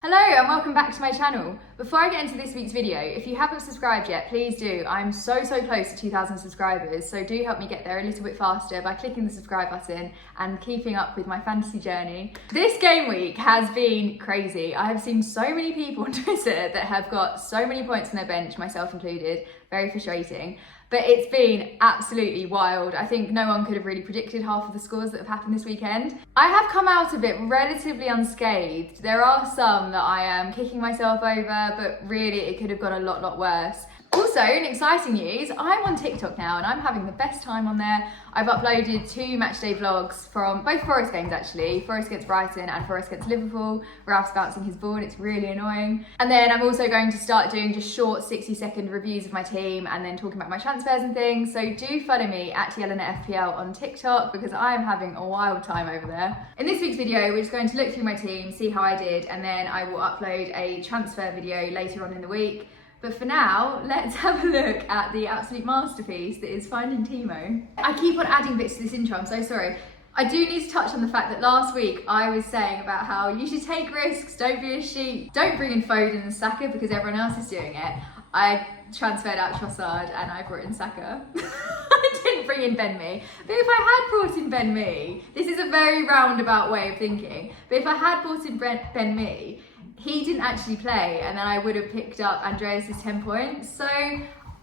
Hello and welcome back to my channel. Before I get into this week's video, if you haven't subscribed yet, please do. I'm so close to 2,000 subscribers, so do help me get there a little bit faster by clicking the subscribe button and keeping up with my fantasy journey. This game week has been crazy. I have seen so many people on Twitter that have got so many points on their bench, myself included. Very frustrating. But it's been absolutely wild. I think no one could have really predicted half of the scores that have happened this weekend. I have come out of it relatively unscathed. There are some that I am kicking myself over, but really it could have got a lot worse. Also, in exciting news, I'm on TikTok now and I'm having the best time on there. I've uploaded 2 matchday vlogs from both Forest games actually, Forest against Brighton and Forest against Liverpool. Ralph's bouncing his board, it's really annoying. And then I'm also going to start doing just short 60-second reviews of my team and then talking about my transfers and things. So do follow me at Yelena FPL on TikTok because I am having a wild time over there. In this week's video, we're just going to look through my team, see how I did, and then I will upload a transfer video later on in the week. But for now, let's have a look at the absolute masterpiece that is Finding Timo. I keep on adding bits to this intro, I'm so sorry. I do need to touch on the fact that last week I was saying about how you should take risks, don't be a sheep, don't bring in Foden and Saka because everyone else is doing it. I transferred out Trossard and I brought in Saka. I didn't bring in Ben Mee. But if I had brought in Ben Mee, this is a very roundabout way of thinking, but if I had brought in Ben Mee, he didn't actually play and then I would have picked up Andreas's 10 points. So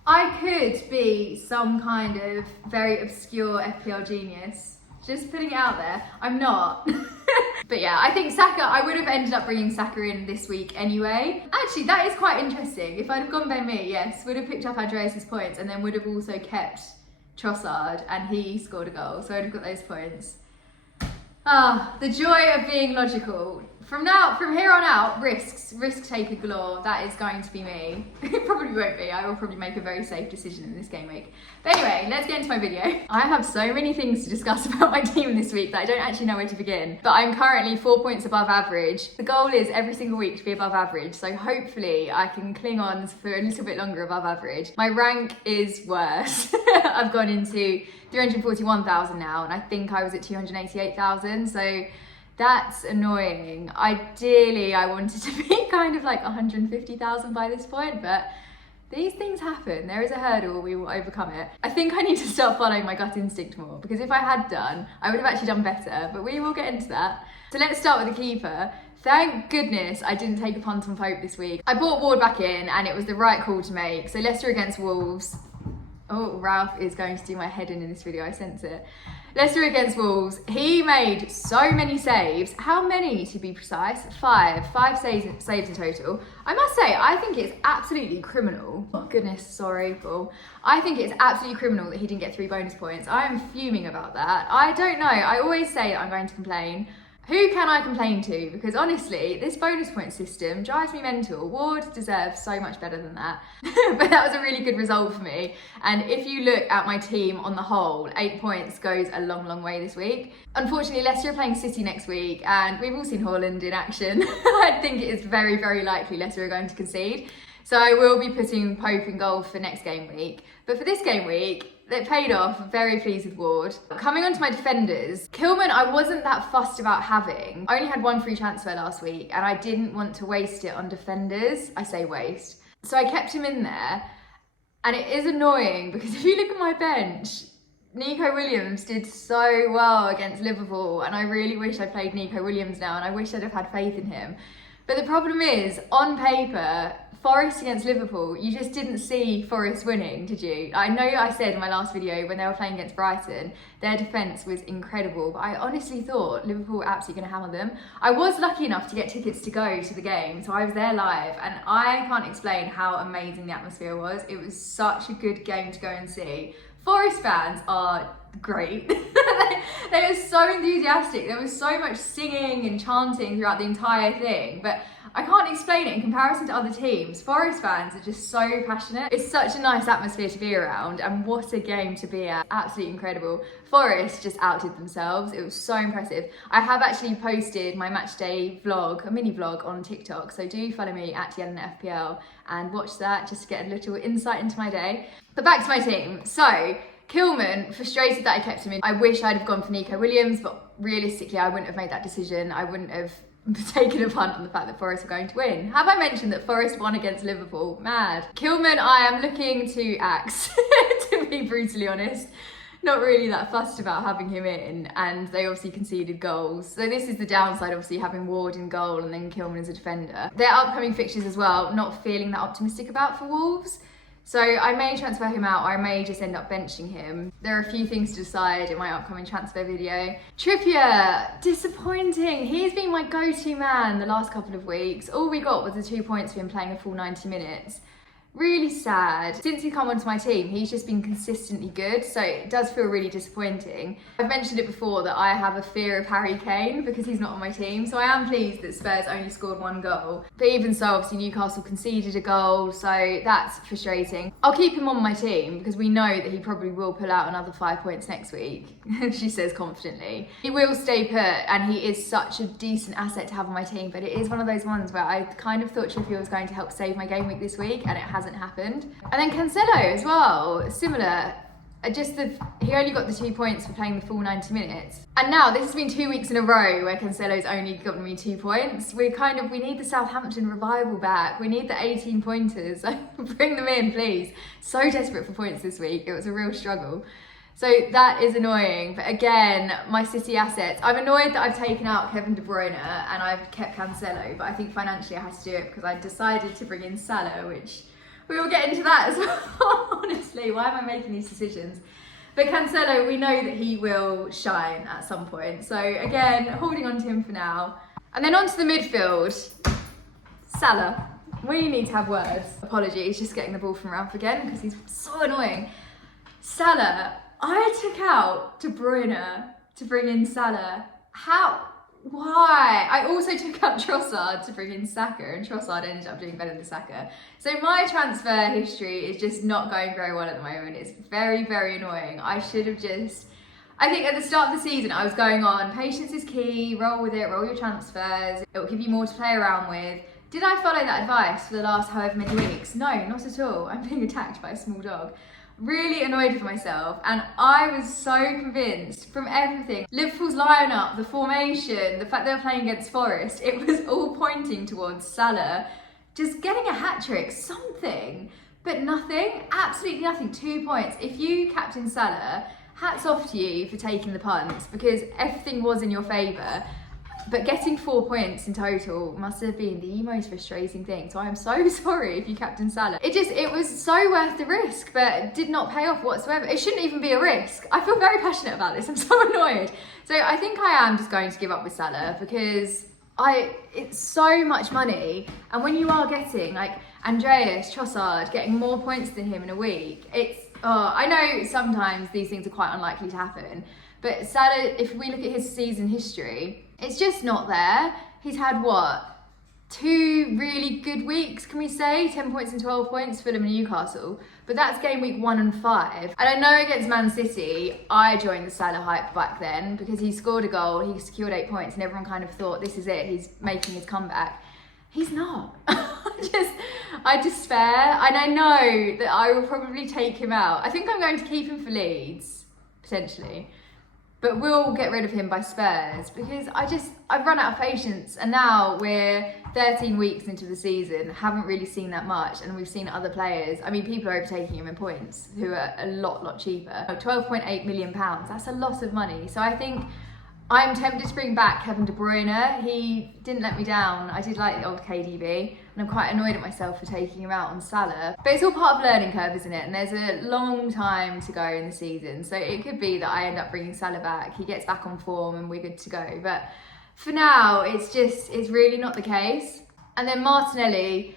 I could be some kind of very obscure FPL genius. Just putting it out there. I'm not. But yeah, I think Saka, I would have ended up bringing Saka in this week anyway. Actually, that is quite interesting. If I'd have gone Ben Mee, yes, would have picked up Andreas's points and then would have also kept Trossard and he scored a goal. So I'd have got those points. Ah, the joy of being logical. From here on out, risk taker galore. That is going to be me. It probably won't be. I will probably make a very safe decision in this game week. But anyway, let's get into my video. I have so many things to discuss about my team this week that I don't actually know where to begin. But I'm currently 4 points above average. The goal is every single week to be above average. So hopefully I can cling on for a little bit longer above average. My rank is worse. I've gone into 341,000 now and I think I was at 288,000. So that's annoying. Ideally, I wanted to be kind of like 150,000 by this point, but these things happen. There is a hurdle, we will overcome it. I think I need to start following my gut instinct more because if I had done, I would have actually done better, but we will get into that. So let's start with the keeper. Thank goodness I didn't take a punt on Pope this week. I brought Ward back in and it was the right call to make. So Leicester against Wolves. Oh, Ralph is going to do my head in this video, I sense it. Leicester against Wolves, he made so many saves. How many to be precise? 5 saves in total. I must say, I think it's absolutely criminal. Oh goodness, sorry, Paul. I think it's absolutely criminal that he didn't get 3 bonus points. I am fuming about that. I don't know, I always say that I'm going to complain. Who can I complain to? Because honestly, this bonus point system drives me mental. Ward deserves so much better than that. But that was a really good result for me. And if you look at my team on the whole, 8 points goes a long way this week. Unfortunately, Leicester are playing City next week and we've all seen Haaland in action. I think it is very likely Leicester are going to concede. So I will be putting Pope in goal for next game week. But for this game week, it paid off. Very pleased with Ward. Coming on to my defenders, Kilman I wasn't that fussed about having. I only had 1 free transfer last week and I didn't want to waste it on defenders. I say waste. So I kept him in there and it is annoying because if you look at my bench, Nico Williams did so well against Liverpool and I really wish I played Nico Williams now and I wish I'd have had faith in him. But the problem is, on paper, Forest against Liverpool, you just didn't see Forest winning, did you? I know I said in my last video when they were playing against Brighton, their defence was incredible, but I honestly thought Liverpool were absolutely going to hammer them. I was lucky enough to get tickets to go to the game, so I was there live, and I can't explain how amazing the atmosphere was. It was such a good game to go and see. Forest fans are great. They were so enthusiastic. There was so much singing and chanting throughout the entire thing, but I can't explain it in comparison to other teams. Forest fans are just so passionate. It's such a nice atmosphere to be around and what a game to be at. Absolutely incredible. Forest just outdid themselves. It was so impressive. I have actually posted my matchday vlog, a mini vlog on TikTok, so do follow me at Yelena FPL and watch that just to get a little insight into my day. But back to my team. So Kilman, frustrated that I kept him in. I wish I'd have gone for Nico Williams, but realistically I wouldn't have made that decision. I wouldn't have taken a punt on the fact that Forest were going to win. Have I mentioned that Forest won against Liverpool? Mad. Kilman, I am looking to axe, to be brutally honest. Not really that fussed about having him in, and they obviously conceded goals. So this is the downside, obviously, having Ward in goal and then Kilman as a defender. Their upcoming fixtures as well, not feeling that optimistic about for Wolves. So I may transfer him out, or I may just end up benching him. There are a few things to decide in my upcoming transfer video. Trippier, disappointing. He's been my go-to man the last couple of weeks. All we got was the 2 points for him playing a full 90 minutes. Really sad. Since he come onto my team, he's just been consistently good, so it does feel really disappointing. I've mentioned it before that I have a fear of Harry Kane because he's not on my team, so I am pleased that Spurs only scored 1 goal. But even so, obviously Newcastle conceded a goal, so that's frustrating. I'll keep him on my team because we know that he probably will pull out another 5 points next week, she says confidently. He will stay put, and he is such a decent asset to have on my team, but it is one of those ones where I kind of thought Trippier was going to help save my game week this week, and it hasn't happened. And then Cancelo as well, similar. He only got the 2 points for playing the full 90 minutes. And now this has been 2 weeks in a row where Cancelo's only gotten me 2 points. We need the Southampton revival back. We need the 18 pointers. Bring them in, please. So desperate for points this week. It was a real struggle. So that is annoying. But again, my City assets. I'm annoyed that I've taken out Kevin De Bruyne and I've kept Cancelo, but I think financially I have to do it because I decided to bring in Salah, which we will get into that as well. Honestly, why am I making these decisions? But Cancelo, we know that he will shine at some point. So again, holding on to him for now. And then on to the midfield. Salah. We need to have words. Apologies, just getting the ball from Ralph again because he's so annoying. Salah. I took out De Bruyne to bring in Salah. How? Why? I also took out Trossard to bring in Saka, and Trossard ended up doing better than Saka. So my transfer history is just not going very well at the moment. It's very, very annoying. I think at the start of the season, I was going on, patience is key, roll with it, roll your transfers, it will give you more to play around with. Did I follow that advice for the last however many weeks? No, not at all. I'm being attacked by a small dog. Really annoyed with myself, and I was so convinced from everything. Liverpool's lineup, the formation, the fact they were playing against Forest, it was all pointing towards Salah just getting a hat-trick, something, but nothing, absolutely nothing. 2 points. If you captain Salah, hats off to you for taking the punts because everything was in your favour. But getting 4 points in total must have been the most frustrating thing. So I am so sorry if you captain Salah. It was so worth the risk, but it did not pay off whatsoever. It shouldn't even be a risk. I feel very passionate about this. I'm so annoyed. So I think I am just going to give up with Salah because it's so much money. And when you are getting like Andreas, Trossard, getting more points than him in a week, I know sometimes these things are quite unlikely to happen. But Salah, if we look at his season history, it's just not there. He's had, 2 really good weeks, can we say? 10 points and 12 points, Fulham and Newcastle. But that's game week 1 and 5. And I know against Man City, I joined the Salah hype back then because he scored a goal, he secured 8 points, and everyone kind of thought, this is it, he's making his comeback. He's not. I despair, and I know that I will probably take him out. I think I'm going to keep him for Leeds, potentially. But we'll get rid of him by Spurs because I've run out of patience, and now we're 13 weeks into the season, haven't really seen that much, and we've seen other players. I mean, people are overtaking him in points who are a lot cheaper. £12.8 million, that's a lot of money. So I think I'm tempted to bring back Kevin De Bruyne. He didn't let me down. I did like the old KDB, and I'm quite annoyed at myself for taking him out on Salah. But it's all part of learning curve, isn't it? And there's a long time to go in the season. So it could be that I end up bringing Salah back. He gets back on form and we're good to go. But for now, it's really not the case. And then Martinelli.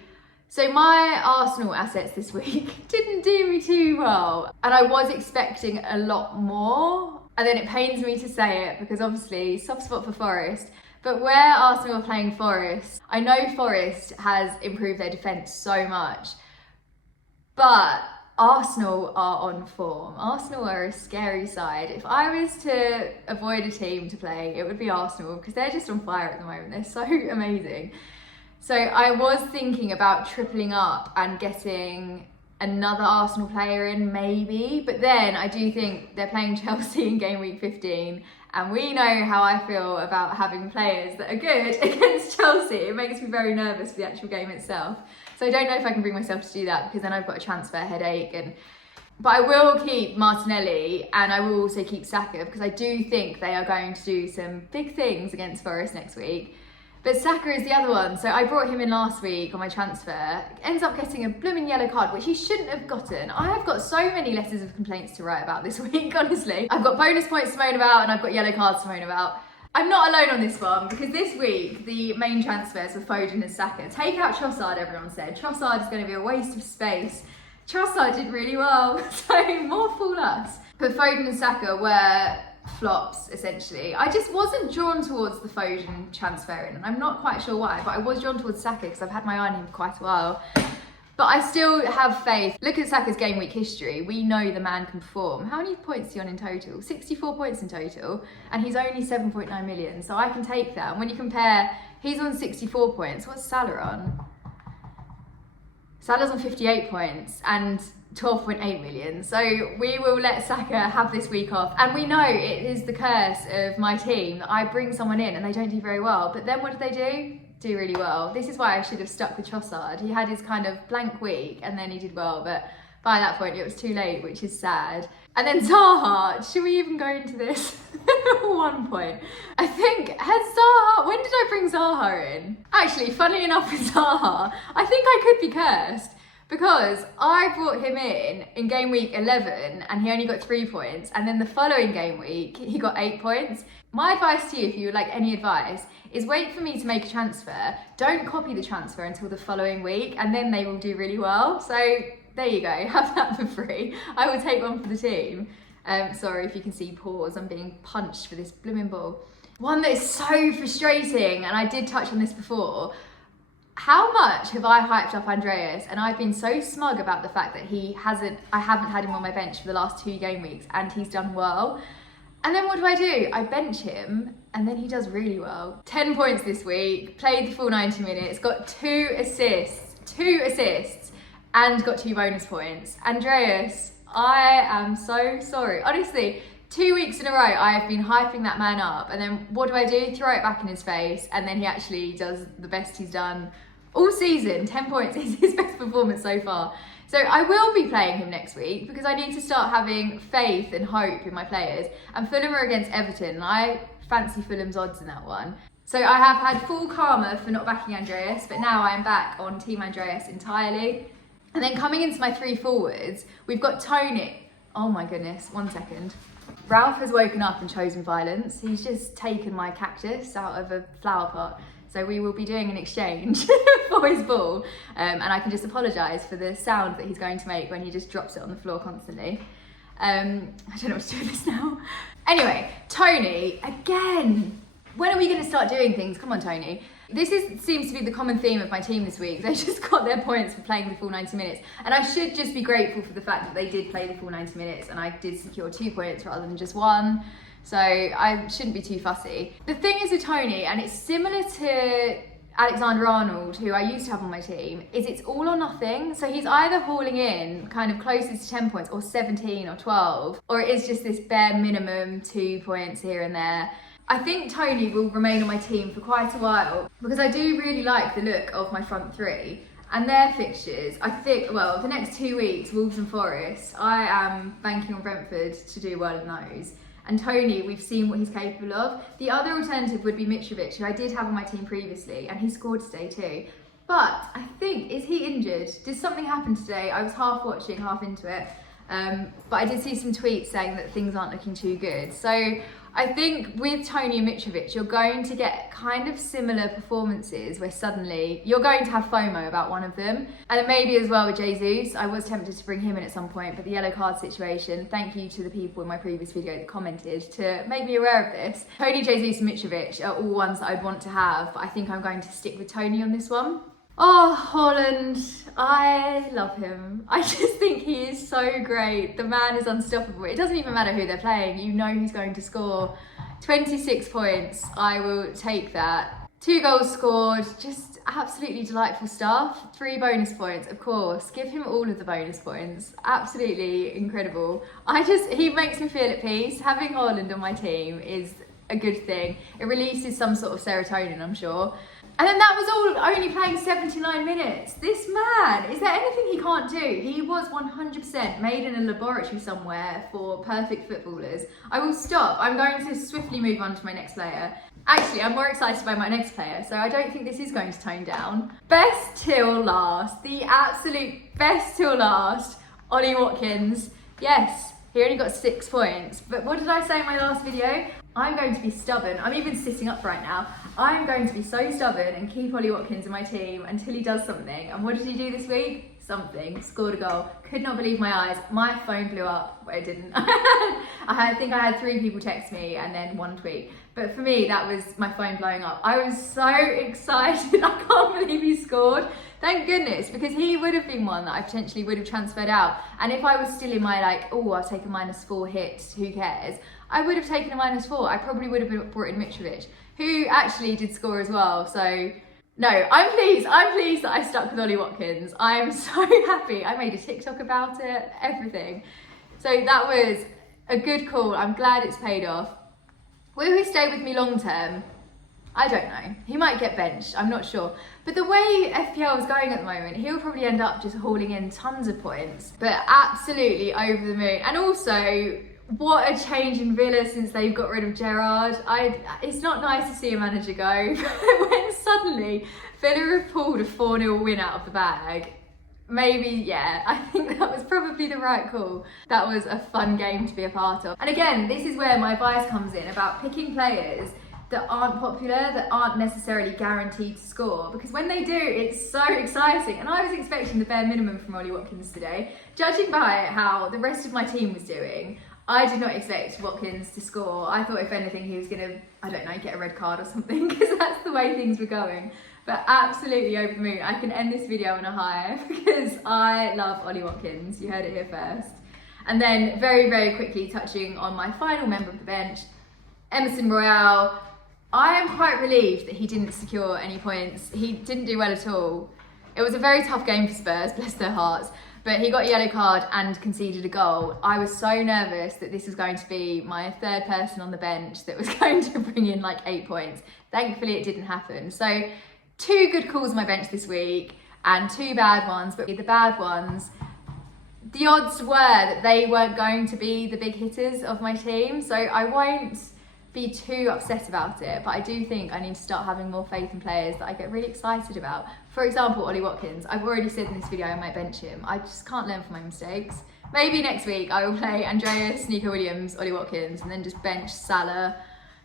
So my Arsenal assets this week didn't do me too well. And I was expecting a lot more. And then it pains me to say it because obviously soft spot for Forest. But where Arsenal are playing Forest, I know Forest has improved their defence so much. But Arsenal are on form. Arsenal are a scary side. If I was to avoid a team to play, it would be Arsenal because they're just on fire at the moment. They're so amazing. So I was thinking about tripling up and getting another Arsenal player in maybe, but then I do think they're playing Chelsea in game week 15 And we know how I feel about having players that are good against Chelsea. It makes me very nervous for the actual game itself. So I don't know if I can bring myself to do that, because then I've got a transfer headache. But I will keep Martinelli, and I will also keep Saka, because I do think they are going to do some big things against Forest next week. But Saka is the other one. So I brought him in last week on my transfer. Ends up getting a blooming yellow card, which he shouldn't have gotten. I have got so many letters of complaints to write about this week, honestly. I've got bonus points to moan about, and I've got yellow cards to moan about. I'm not alone on this one, because this week the main transfers were Foden and Saka. Take out Trossard, everyone said. Trossard is going to be a waste of space. Trossard did really well, so more fool us. But Foden and Saka were flops, essentially. I just wasn't drawn towards the Foden transfer in, and I'm not quite sure why, but I was drawn towards Saka because I've had my eye on him for quite a while. But I still have faith. Look at Saka's game week history. We know the man can perform. How many points is he on in total? 64 points in total, and he's only 7.9 million, so I can take that. And when you compare, he's on 64 points. What's Salah on? Salah's on 58 points and 12.8 million. So we will let Saka have this week off. And we know it is the curse of my team that I bring someone in and they don't do very well. But then what do they do? Do really well. This is why I should have stuck with Trossard. He had his kind of blank week and then he did well. But by that point, it was too late, which is sad. And then Zaha, should we even go into this? 1 point. I think, has Zaha, when did I bring Zaha in? Actually, funnily enough with Zaha, I think I could be cursed, because I brought him in game week 11 and he only got 3 points. And then the following game week, he got 8 points. My advice to you, if you would like any advice, is wait for me to make a transfer. Don't copy the transfer until the following week, and then they will do really well. So there you go, have that for free. I will take one for the team. Sorry if you can see pause, I'm being punched for this blooming ball. One that is so frustrating, and I did touch on this before. How much have I hyped up Andreas, and I've been so smug about the fact that I haven't had him on my bench for the last 2 game weeks, and he's done well. And then what do? I bench him, and then he does really well. 10 points this week, played the full 90 minutes, got 2 assists, and got 2 bonus points. Andreas, I am so sorry. Honestly, 2 weeks in a row, I have been hyping that man up, and then what do? Throw it back in his face, and then he actually does the best he's done all season. 10 points is his best performance so far. So I will be playing him next week, because I need to start having faith and hope in my players. And Fulham are against Everton, and I fancy Fulham's odds in that one. So I have had full karma for not backing Andreas, but now I am back on Team Andreas entirely. And then coming into my 3 forwards, we've got Tony. Oh my goodness, 1 second. Ralph has woken up and chosen violence. He's just taken my cactus out of a flower pot. So we will be doing an exchange for his ball. And I can just apologise for the sound that he's going to make when he just drops it on the floor constantly. I don't know what to do with this now. Anyway, Tony, again. When are we going to start doing things? Come on, Tony. This seems to be the common theme of my team this week. They just got their points for playing the full 90 minutes. And I should just be grateful for the fact that they did play the full 90 minutes and I did secure 2 points rather than just 1. So I shouldn't be too fussy. The thing is with Tony, and it's similar to Alexander-Arnold, who I used to have on my team, is it's all or nothing. So he's either hauling in kind of closest to 10 points or 17 or 12, or it is just this bare minimum 2 points here and there. I think Tony will remain on my team for quite a while, because I do really like the look of my front 3 and their fixtures. I think, well, the next 2 weeks, Wolves and Forest, I am banking on Brentford to do well in those. And Tony, we've seen what he's capable of. The other alternative would be Mitrovic, who I did have on my team previously, and he scored today too. But I think, is he injured? Did something happen today? I was half watching, half into it. But I did see some tweets saying that things aren't looking too good. So I think with Tony and Mitrovic, you're going to get kind of similar performances where suddenly you're going to have FOMO about one of them. And then maybe as well with Jesus. I was tempted to bring him in at some point, but the yellow card situation, thank you to the people in my previous video that commented to make me aware of this. Tony, Jesus and Mitrovic are all ones that I'd want to have, but I think I'm going to stick with Tony on this one. Oh, Holland, I love him. I just think he is so great. The man is unstoppable. It doesn't even matter who they're playing. You know he's going to score 26 points. I will take that. 2 goals scored, just absolutely delightful stuff. 3 bonus points, of course. Give him all of the bonus points. Absolutely incredible. He makes me feel at peace. Having Haaland on my team is a good thing. It releases some sort of serotonin, I'm sure. And then that was all only playing 79 minutes. This man, is there anything he can't do? He was 100% made in a laboratory somewhere for perfect footballers. I will stop. I'm going to swiftly move on to my next player. Actually, I'm more excited by my next player, so I don't think this is going to tone down. Best till last, the absolute best till last, Ollie Watkins. Yes, he only got 6 points, but what did I say in my last video? I'm going to be stubborn. I'm even sitting up right now. I'm going to be so stubborn and keep Ollie Watkins in my team until he does something. And what did he do this week? Something. Scored a goal. Could not believe my eyes. My phone blew up. Well, it didn't. I think I had 3 people text me and then 1 tweet. But for me, that was my phone blowing up. I was so excited. I can't believe he scored. Thank goodness, because he would have been one that I potentially would have transferred out. And if I was still in my I'll take a -4 hit, who cares? I would have taken a -4. I probably would have brought in Mitrovic, who actually did score as well. So no, I'm pleased that I stuck with Ollie Watkins. I'm so happy. I made a TikTok about it, everything. So that was a good call. I'm glad it's paid off. Will he stay with me long term? I don't know. He might get benched, I'm not sure. But the way FPL is going at the moment, he'll probably end up just hauling in tons of points. But absolutely over the moon. And also, what a change in Villa since they've got rid of Gerrard. It's not nice to see a manager go, but when suddenly Villa have pulled a 4-0 win out of the bag, maybe, yeah, I think that was probably the right call. That was a fun game to be a part of. And again, this is where my bias comes in about picking players that aren't popular, that aren't necessarily guaranteed to score, because when they do, it's so exciting. And I was expecting the bare minimum from Ollie Watkins today. Judging by how the rest of my team was doing, I did not expect Watkins to score. I thought if anything he was gonna, I don't know, get a red card or something, because that's the way things were going. But absolutely over the moon. I can end this video on a high because I love Ollie Watkins. You heard it here first. And then very, very quickly touching on my final member of the bench, Emerson Royale. I am quite relieved that he didn't secure any points. He didn't do well at all. It was a very tough game for Spurs, bless their hearts, but he got a yellow card and conceded a goal. I was so nervous that this was going to be my 3rd person on the bench that was going to bring in 8 points. Thankfully, it didn't happen. So 2 good calls on my bench this week and 2 bad ones, but the bad ones, the odds were that they weren't going to be the big hitters of my team, so I won't be too upset about it, but I do think I need to start having more faith in players that I get really excited about. For example, Ollie Watkins. I've already said in this video I might bench him. I just can't learn from my mistakes. Maybe next week I will play Andreas, Nico Williams, Ollie Watkins, and then just bench Salah,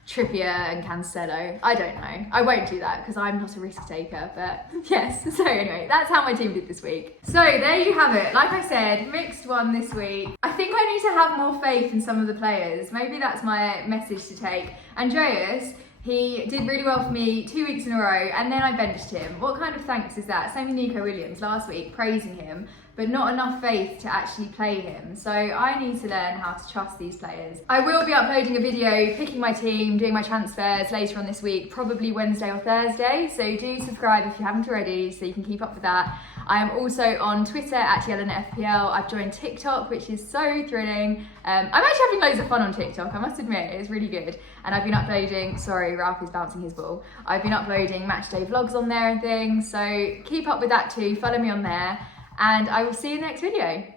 Trippier and Cancelo. I don't know. I won't do that because I'm not a risk taker, but yes. So anyway, that's how my team did this week. So there you have it. Like I said, mixed one this week. I think I need to have more faith in some of the players. Maybe that's my message to take. Andreas, he did really well for me 2 weeks in a row and then I benched him. What kind of thanks is that? Same with Nico Williams last week, praising him, but not enough faith to actually play him. So I need to learn how to trust these players. I will be uploading a video picking my team, doing my transfers later on this week, probably Wednesday or Thursday. So do subscribe if you haven't already so you can keep up with that. I am also on Twitter at Yelena FPL. I've joined TikTok, which is so thrilling. I'm actually having loads of fun on TikTok, I must admit, it's really good. And I've been uploading, sorry, Ralph is bouncing his ball. I've been uploading matchday vlogs on there and things. So keep up with that too, follow me on there. And I will see you in the next video.